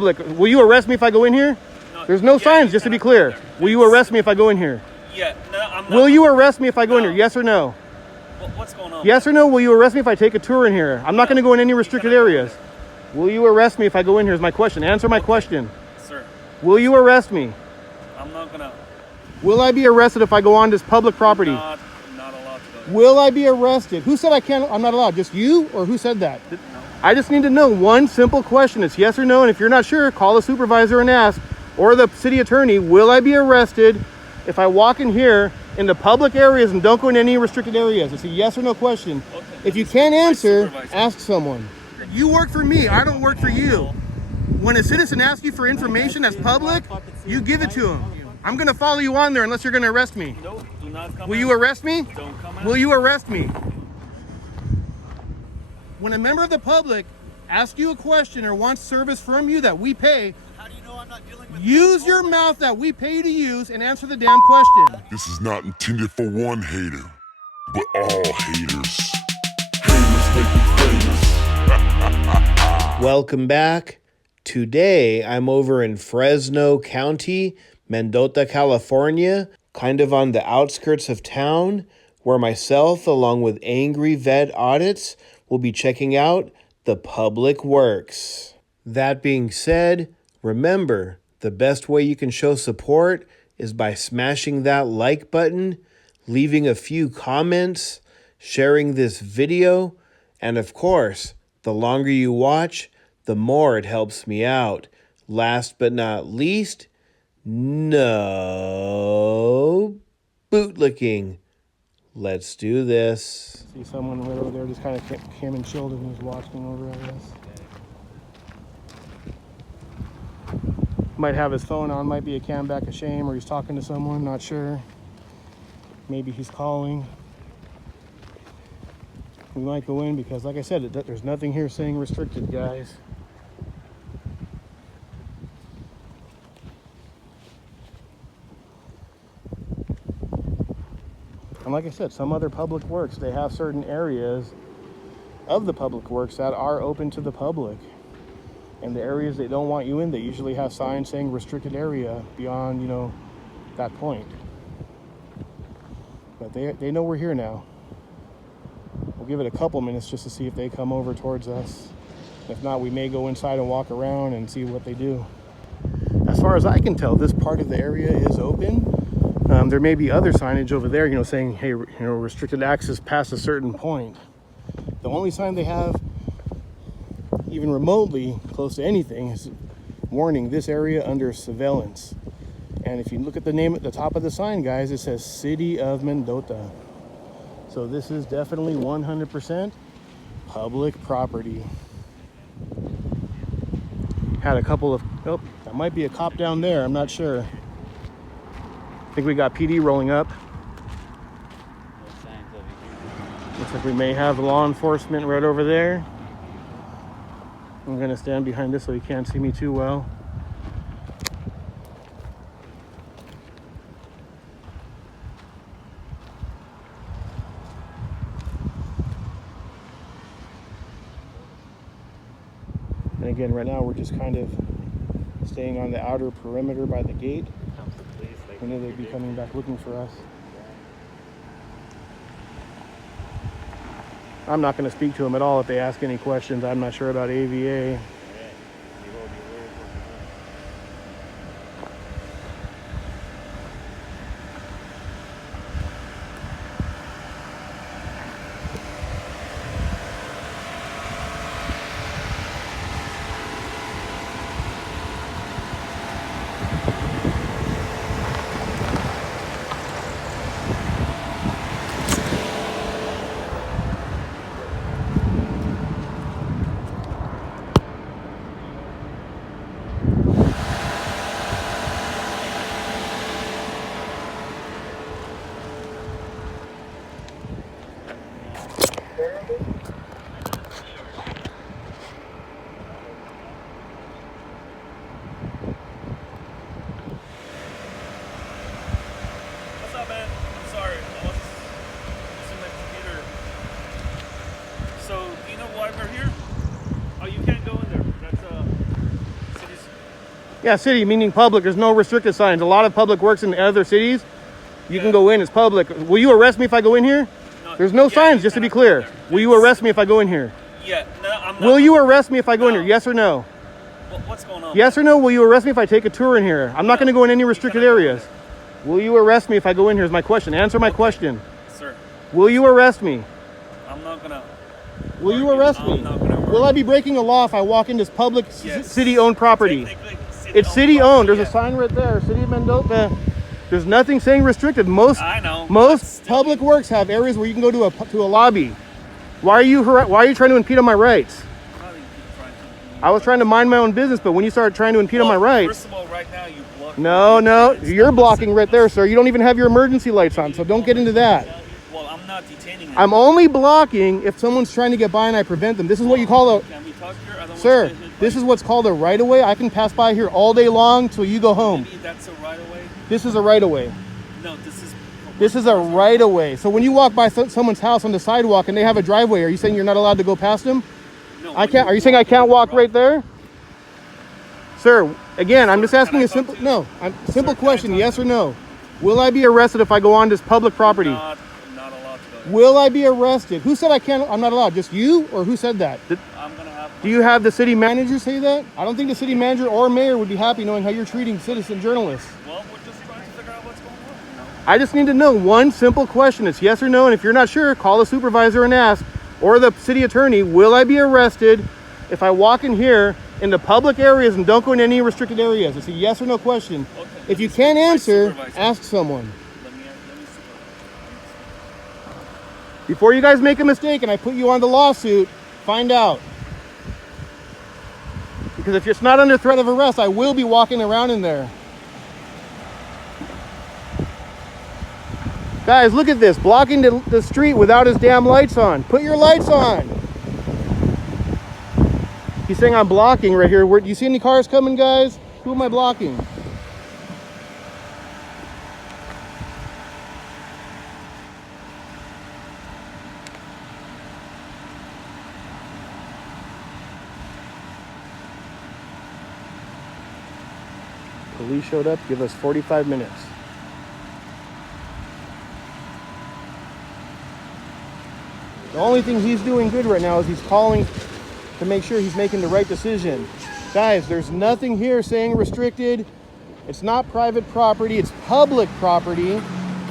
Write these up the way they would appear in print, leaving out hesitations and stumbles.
Will you arrest me if I go in here? No, there's no signs, just to be clear. Will you arrest me if I go in here? Yeah, no, I'm not. Will you arrest me if I go in here? Yes or no? What's going on? Yes or no? Will you arrest me if I take a tour in here? I'm not going to go in any restricted areas. Will you arrest me if I go in here is my question. Answer my question. Sir. Will you arrest me? I'm not gonna. Will I be arrested if I go on this public property? Not allowed to go. Will I be arrested? Who said I can't? I'm not allowed. Just you, or who said that? No. I just need to know one simple question. It's yes or no. And if you're not sure, call the supervisor and ask, or the city attorney, will I be arrested if I walk in here in the public areas and don't go in any restricted areas? It's a yes or no question. Okay. If you can't answer, ask someone. You work for me. I don't work for you. When a citizen asks you for information that's public, you give it to him. I'm going to follow you on there unless you're going to arrest me. No, do not come. Will you arrest me? Don't come. Will you arrest me? When a member of the public asks you a question or wants service from you that we pay, how do you know I'm not dealing with use your mouth that we pay you to use and answer the damn question. This is not intended for one hater, but all haters. Welcome back. Today I'm over in Fresno County, Mendota, California, kind of on the outskirts of town, where myself, along with AngryVet Audits, will be checking out the public works. That being said, remember, the best way you can show support is by smashing that like button, leaving a few comments, sharing this video, and of course, the longer you watch, the more it helps me out. Last but not least, no bootlicking. Let's do this. See someone right over there just kind of came and chilled and was watching over, I guess. Might have his phone on, might be a cam back of shame, or he's talking to someone, not sure. Maybe he's calling. We might go in because, like I said, there's nothing here saying restricted, guys. And like I said, some other public works, they have certain areas of the public works that are open to the public. And the areas they don't want you in, they usually have signs saying restricted area beyond, that point. But they know we're here now. We'll give it a couple minutes just to see if they come over towards us. If not, we may go inside and walk around and see what they do. As far as I can tell, this part of the area is open. There may be other signage over there, saying, hey, restricted access past a certain point. The only sign they have, even remotely close to anything, is warning this area under surveillance. And if you look at the name at the top of the sign, guys, it says City of Mendota. So this is definitely 100% public property. Had a couple of, that might be a cop down there, I'm not sure. I think we got PD rolling up. Looks like we may have law enforcement right over there. I'm gonna stand behind this so you can't see me too well. And again, right now we're just kind of staying on the outer perimeter by the gate. I know they'd be coming back looking for us. I'm not going to speak to them at all if they ask any questions. I'm not sure about AVA. Yeah, city meaning public. There's no restricted signs. A lot of public works in other cities. You can go in. It's public. Will you arrest me if I go in here? No, There's no signs, just to be clear. Will you arrest me if I go in here? Yeah, no, I'm not. Will you arrest me if I go in here? Yes or no? What's going on? Yes or no? Will you arrest me if I take a tour in here? I'm not going to go in any restricted areas. Will you arrest me if I go in here is my question. Answer my question. Sir. Will you arrest me? I'm not gonna. Will you arrest me? I'm not gonna Will I be breaking a law if I walk into this public Yes. city-owned property? It's city-owned. There's a sign right there, City of Mendota. There's nothing saying restricted. I know. Most public works have areas where you can go to a lobby. Why are you trying to impede on my rights? I was trying to mind my own business, but when you start trying to impede on my rights. First of all, right now you block. No, you're blocking right there, sir. You don't even have your emergency lights on, so don't get into that. Well, I'm not detaining them. I'm only blocking if someone's trying to get by and I prevent them. This is what you call a... Can we talk here? I don't Sir, want to hit this is what's called a right-of-way. I can pass by here all day long till you go home. Maybe that's a right away. This is a right-of-way. No, This is a right-of-way. So when you walk by someone's house on the sidewalk and they have a driveway, are you saying you're not allowed to go past them? No. I can't. Are you saying I can't walk right there? Sir, again, I'm just asking a simple question, yes or no. Will I be arrested if I go on this public property? Not allowed to go. Will I be arrested? Who said I'm not allowed? Just you, or who said that? I'm gonna have. Do you have the city manager say that? I don't think the city manager or mayor would be happy knowing how you're treating citizen journalists. Well, we're just trying to figure out what's going on. You know? I just need to know one simple question. It's yes or no, and if you're not sure, call the supervisor and ask, or the city attorney, will I be arrested if I walk in here in the public areas and don't go in any restricted areas? It's a yes or no question. Okay, If you can't answer, ask someone. Let me Before you guys make a mistake and I put you on the lawsuit, find out. Because if it's not under threat of arrest, I will be walking around in there. Guys, look at this. Blocking the street without his damn lights on. Put your lights on. He's saying I'm blocking right here. Do you see any cars coming, guys? Who am I blocking? Police showed up. Give us 45 minutes. The only thing he's doing good right now is he's calling to make sure he's making the right decision. Guys, there's nothing here saying restricted. It's not private property, it's public property.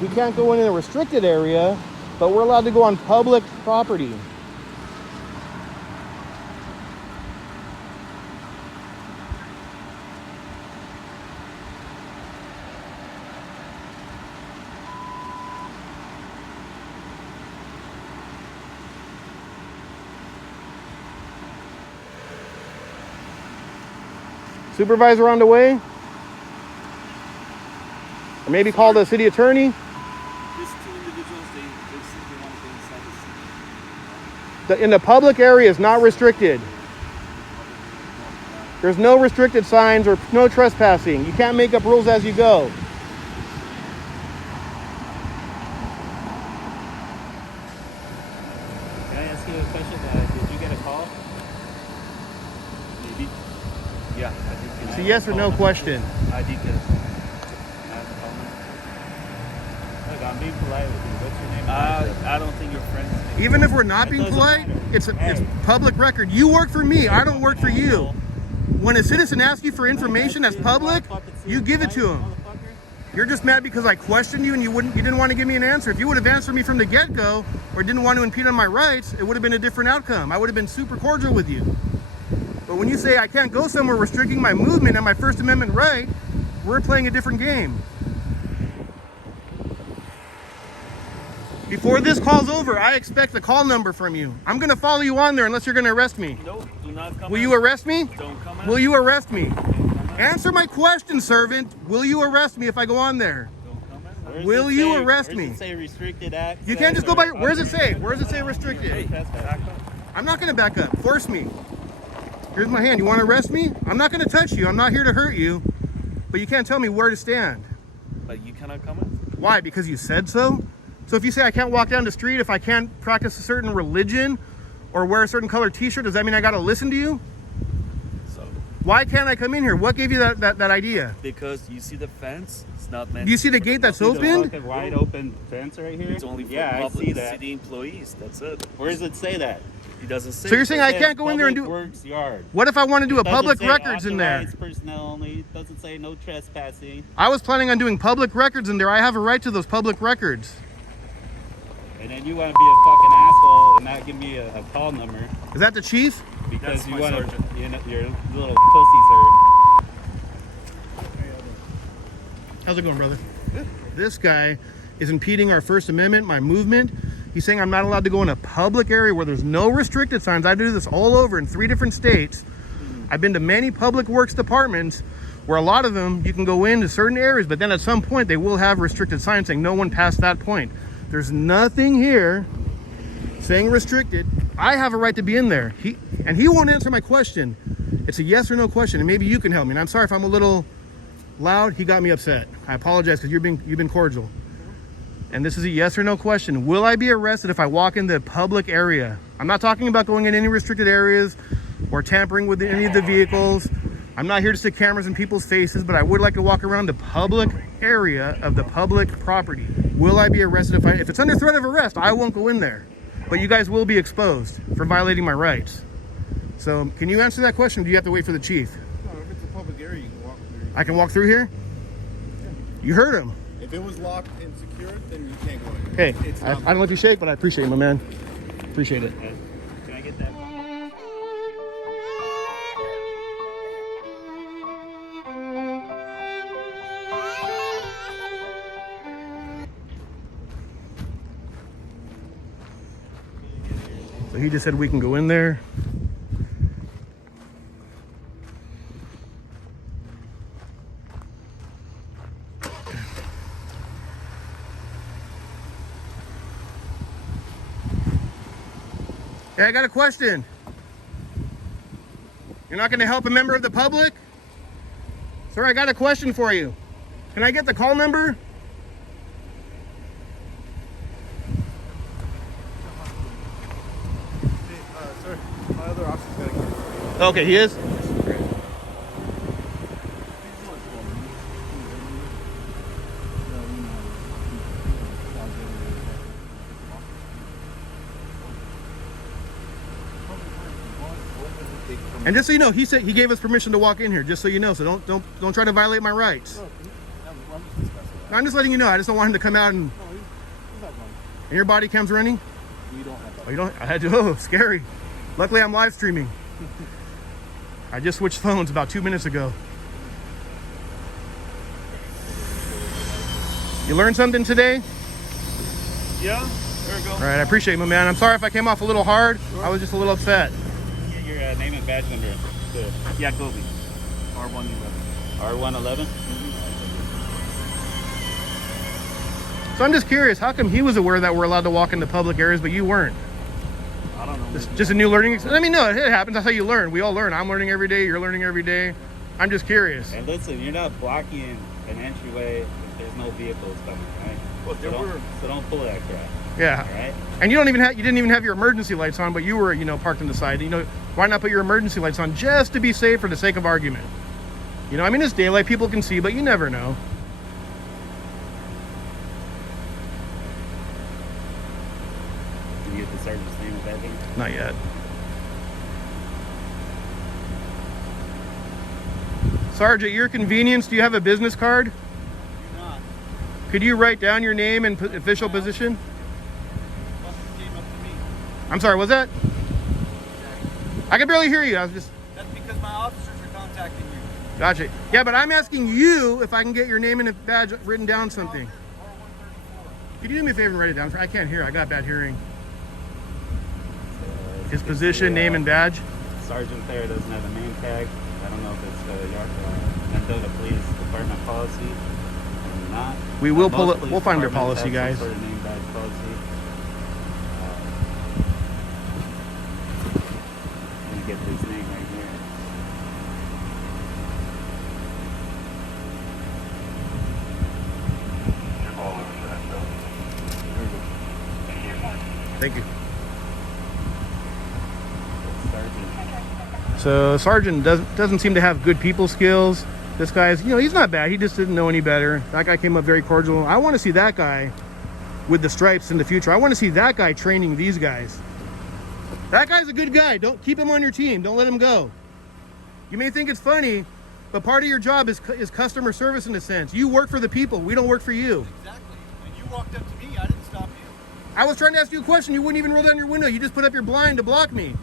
We can't go in a restricted area, but we're allowed to go on public property. Supervisor on the way? Or maybe call the city attorney? These two individuals, they simply want to get inside the city. In the public area is not restricted. There's no restricted signs or no trespassing. You can't make up rules as you go. Can I ask you a question? Did you get a call? Maybe. Yeah, I did get It's a yes or no question. I did get a call. I have a call number. Look, I'm being polite with you. What's your name? I don't think your friends. Even if we're not being doesn't polite, matter. it's Hey. public record. You work for me. I don't work for you. When a citizen asks you for information that's public, you give it to him. You're just mad because I questioned you and you didn't want to give me an answer. If you would have answered me from the get-go or didn't want to impede on my rights, it would have been a different outcome. I would have been super cordial with you. But when you say I can't go somewhere restricting my movement and my First Amendment right, we're playing a different game. Before this call's over, I expect a call number from you. I'm going to follow you on there unless you're going to arrest me. No, do not come Will out. you arrest me? Don't come out. Will you arrest me? Answer my question, servant. Will you arrest me if I go on there? Don't come out. Where does Will it you say- arrest where me? Does it say restricted access? You can't just go by. or- Where does it say? Where does it say restricted? Back up. I'm not going to back up. Force me. Here's my hand. You want to arrest me? I'm not going to touch you. I'm not here to hurt you. But you can't tell me where to stand. But you cannot come out. Why? Because you said so? So if you say I can't walk down the street if I can't practice a certain religion or wear a certain color t-shirt, does that mean I got to listen to you? So Why can't I come in here? What gave you that idea? Because you see the fence, it's not meant. Do you see the gate that's See the opened? fucking wide open fence right here? It's only for I public see that. city employees. That's it. Where does it say that? He doesn't say. So you're saying I It can't go in there and Public do... Works yard. What if I want to do a Doesn't public say records in there? authorized personnel only. It doesn't say no trespassing. I was planning on doing public records in there. I have a right to those public records. And then you want to be a fucking asshole and not give me a call number Is that the chief? because That's you my want sergeant. to, your little pussies are. How's it going, brother? This guy is impeding our First Amendment, my movement. He's saying I'm not allowed to go in a public area where there's no restricted signs. I do this all over in 3 different states. I've been to many public works departments where a lot of them, you can go into certain areas, but then at some point they will have restricted signs saying no one past that point. There's nothing here saying restricted. I have a right to be in there. He won't answer my question. It's a yes or no question, and maybe you can help me. And I'm sorry if I'm a little loud. He got me upset. I apologize because you've been cordial. And this is a yes or no question. Will I be arrested if I walk in the public area? I'm not talking about going in any restricted areas or tampering with any of the vehicles. I'm not here to stick cameras in people's faces, but I would like to walk around the public area of the public property. Will I be arrested if it's under threat of arrest? I won't go in there, but you guys will be exposed for violating my rights. So can you answer that question? Or do you have to wait for the chief? No, if it's a public area, you can walk through. I can walk through here? You heard him. If it was locked and secured, then you can't go in. Hey, It's I not- don't know if you shake, but I appreciate it, my man. Appreciate it. Can I get that? So he just said we can go in there. Hey, I got a question. You're not going to help a member of the public? Sir, I got a question for you. Can I get the call number? Sir, my other officer's got to get it. Okay, he is? And just so you know, he said he gave us permission to walk in here, just so you know. So don't try to violate my rights. I'm just letting you know. I just don't want him to come out and your body cam's running. We don't have that. Oh, you don't? I had to. Oh, scary. Luckily, I'm live streaming. I just switched phones about 2 minutes ago. You learned something today? Yeah, there we go. All right, I appreciate it, my man. I'm sorry if I came off a little hard. I was just a little upset. Get your name and badge number. Yeah, Gobi. R111. R111. So I'm just curious, how come he was aware that we're allowed to walk into public areas, but you weren't? I don't know. Just a new learning experience? I mean, no, it happens. That's how you learn. We all learn. I'm learning every day. You're learning every day. I'm just curious. And listen, you're not blocking an entryway if there's no vehicles coming, right? Well, there were. So don't pull that crap, Yeah. all right? And you didn't even have your emergency lights on, but you were, parked on the side. Why not put your emergency lights on just to be safe for the sake of argument? I mean, it's daylight. People can see, but you never know. Can you get the sergeant's name and badge number? Not yet. Sergeant, your convenience, do you have a business card? Not. Could you write down your name and official position? Officer came up to me. I'm sorry, what's that? I can barely hear you. I was just... That's because my officers are contacting you. Gotcha. Yeah, but I'm asking you if I can get your name and a badge written down something. Could you do me a favor and write it down? I can't hear. I got bad hearing. His position, name, and badge. Sergeant there doesn't have a name tag. I don't know if it's Mendota Police Department policy or not. We will Most pull it. police We'll find their departments policy, have guys. some sort of name badge policy. Let me get this name right here. Thank you. Sergeant. So Sergeant doesn't seem to have good people skills. This guy's, you know, he's not bad. He just didn't know any better. That guy came up very cordial. I want to see that guy with the stripes in the future. I want to see that guy training these guys. That guy's a good guy. Don't keep him on your team. Don't let him go. You may think it's funny, but part of your job is customer service in a sense. You work for the people. We don't work for you. Exactly. And you walked up to me. I didn't stop you. I was trying to ask you a question. You wouldn't even roll down your window. You just put up your blind to block me.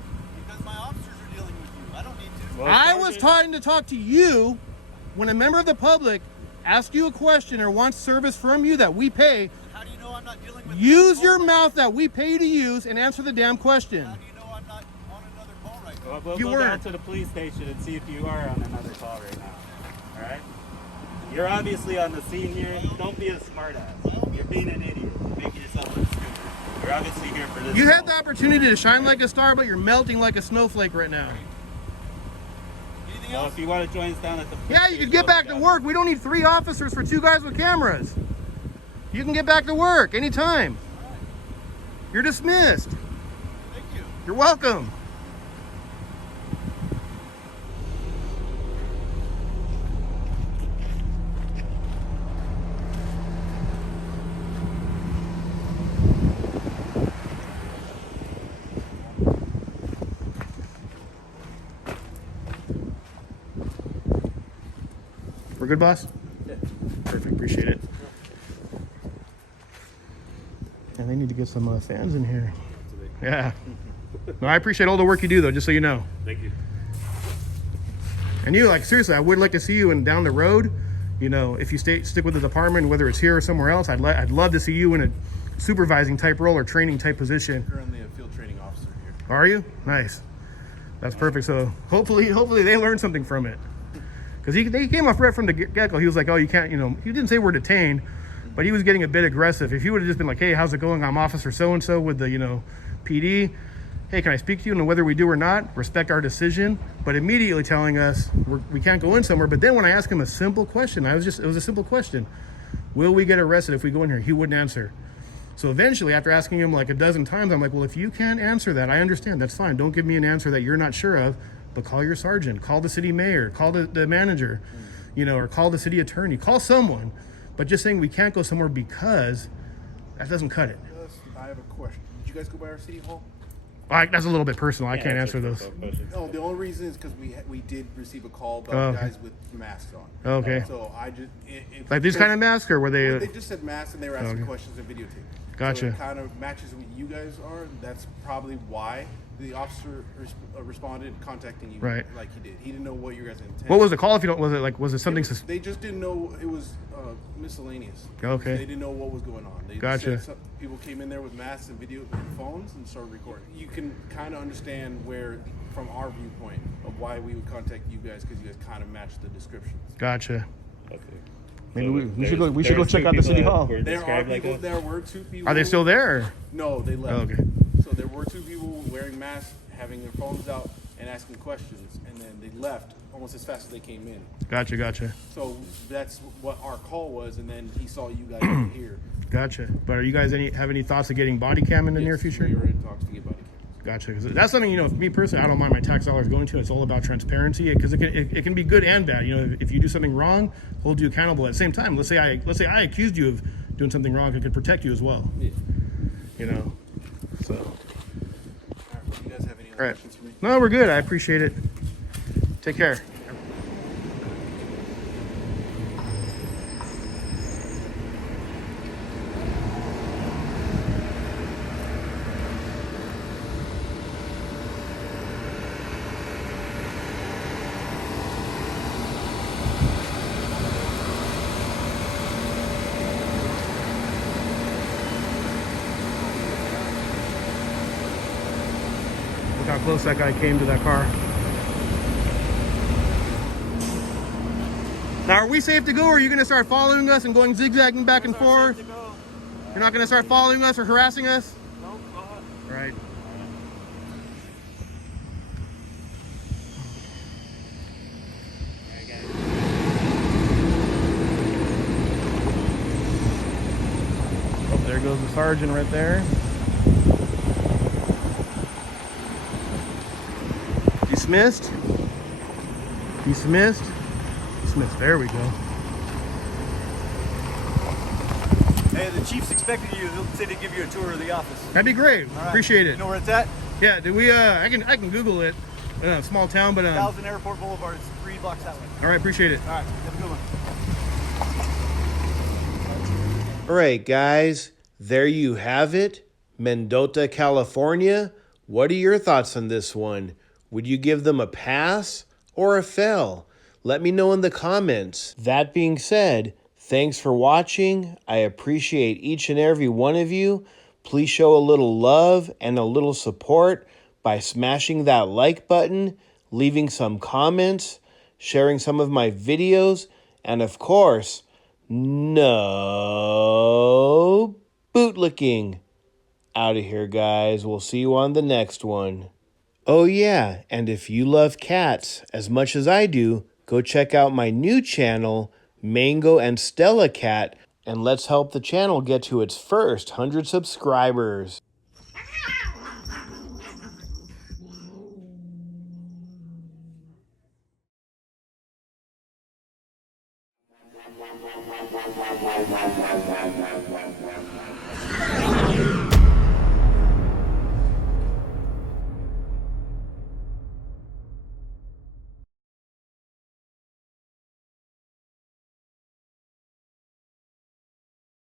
Because my officers are dealing with you. I don't need to. Well, I was trying to talk to you when a member of the public asks you a question or wants service from you that we pay. How do you know I'm not dealing with Use your mouth that we pay you to use and answer the damn question. How do you know I'm not on another call right now? Well, we'll You go weren't. down to the police station and see if you are on another call right now. All right? You're obviously on the scene here. Don't be a smartass. You're being an idiot. Make yourself look stupid. You're obviously here for this. You call. had the opportunity to shine like a star, but you're melting like a snowflake right now. Anything Well, else? if you want to join us down at the police Yeah, you could get back to station, work. We don't need 3 officers for 2 guys with cameras. You can get back to work anytime. You're dismissed. Thank you. You're welcome. We're good, boss? Yeah. Perfect, appreciate it. And they need to get some fans in here. Yeah. No, I appreciate all the work you do, though, just so you know. Thank you. And you, like, seriously, I would like to see you in down the road. You know, if you stick with the department, whether it's here or somewhere else, I'd love to see you in a supervising type role or training type position. Currently a field training officer here. Are you? Nice. That's perfect. So hopefully they learn something from it. Because he came off right from the get-go. He was like, oh, you can't, you know, he didn't say we're detained, but he was getting a bit aggressive. If he would have just been like, hey, how's it going? I'm Officer so-and-so with the, you know, PD. Hey, can I speak to you? And whether we do or not, respect our decision. But immediately telling us we can't go in somewhere. But then when I asked him a simple question, it was a simple question. Will we get arrested if we go in here? He wouldn't answer. So eventually, after asking him like a dozen times, I'm like, well, if you can't answer that, I understand. That's fine. Don't give me an answer that you're not sure of. But call your sergeant, call the city mayor, call the manager, you know, or call the city attorney, call someone. But just saying we can't go somewhere because that doesn't cut it. I have a question. Did you guys go by our city hall? That's a little bit personal. I can't answer those. No, the only reason is because we did receive a call about guys with masks on. Okay. So I just Like these kind of masks, or were they? They just said masks and they were asking questions and videotape. Gotcha. So it kind of matches what you guys are. That's probably why the officer responded, contacting you Right. like he did. He didn't know what your guys' intent. What was the call? If you don't, was it something? They just didn't know it was miscellaneous. Okay. They didn't know what was going on. They just Gotcha. said people came in there with masks and video and phones and started recording. You can kind of understand where, from our viewpoint, of why we would contact you guys, because you guys kind of match the descriptions. Gotcha. Okay. Maybe So we should go. We should go check out the city hall. There are people. There were 2 people. Are they still there? No, they left. Oh, okay. So there were 2 people wearing masks, having their phones out, and asking questions, and then they left almost as fast as they came in. Gotcha. So that's what our call was, and then he saw you guys over here. Gotcha. But are you guys have any thoughts of getting body cam in the near future? We were in talks to get body cams. Gotcha. 'Cause that's something, you know, me personally, I don't mind my tax dollars going to. It's all about transparency, because it can be good and bad. You know, if you do something wrong, hold you accountable. At the same time, let's say I accused you of doing something wrong, it could protect you as well. Yeah. You know, so. All right, well, you guys have any other All right. questions for me? No, we're good. I appreciate it. Take care. Look how close that guy came to that car. Now, are we safe to go, or are you going to start following us and going zigzagging back and forth? You're not going to start following us or harassing us? No, go ahead. All right. Oh, there goes the sergeant right there. Dismissed. Dismissed. Dismissed. There we go. Hey, the chief's expecting you. They'll say to give you a tour of the office. That'd be great. All right. Appreciate it. You know where it's at? Yeah, do we I can Google it. Small town, but 1000 Airport Boulevard. It's 3 blocks that way. all right, appreciate it. All right, have a good one. All right, guys, there you have it. Mendota, California. What are your thoughts on this one? Would you give them a pass or a fail? Let me know in the comments. That being said, thanks for watching. I appreciate each and every one of you. Please show a little love and a little support by smashing that like button, leaving some comments, sharing some of my videos, and of course, no bootlicking. Out of here, guys. We'll see you on the next one. Oh yeah, and if you love cats as much as I do, go check out my new channel, Mango and Stella Cat, and let's help the channel get to its first 100 subscribers.